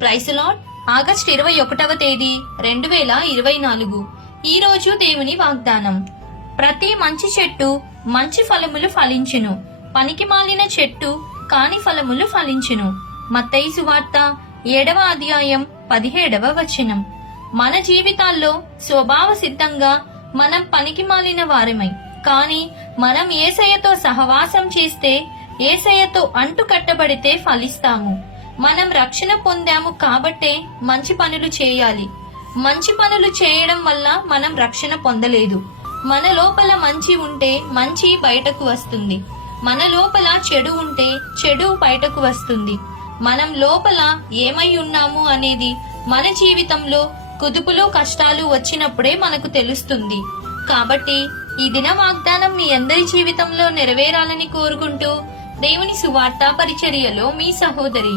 ప్రైసలాడ్ August ఇరవై ఒకటవ తేదీ రెండు వేల ఇరవై నాలుగు. ఈ రోజు దేవుని వాగ్దానం. ప్రతి మంచి చెట్టు మంచి ఫలములు ఫలించును. పనికి మాలిన చెట్టు కాని ఫలములు ఫలించును. మత్తయి సువార్త ఏడవ అధ్యాయం పదిహేడవ వచనం. మన జీవితాల్లో స్వభావ సిద్ధంగా మనం పనికి మాలిన వారమై కానీ మనం ఏసయ్యతో సహవాసం చేస్తే ఏసయ్యతో అంటు కట్టబడితే ఫలిస్తాము. మనం రక్షణ పొందాము కాబట్టే మంచి పనులు చేయాలి. మంచి పనులు చేయడం వల్ల మనం రక్షణ పొందలేదు. మన లోపల మంచి ఉంటే మంచి బయటకు వస్తుంది. మన లోపల చెడు ఉంటే చెడు బయటకు వస్తుంది. మనం లోపల ఏమై ఉన్నాము అనేది మన జీవితంలో కుదుపులు కష్టాలు వచ్చినప్పుడే మనకు తెలుస్తుంది. కాబట్టి ఈ దిన వాగ్దానం మీ అందరి జీవితంలో నెరవేరాలని కోరుకుంటూ దేవుని సువార్త పరిచర్యలో మీ సహోదరి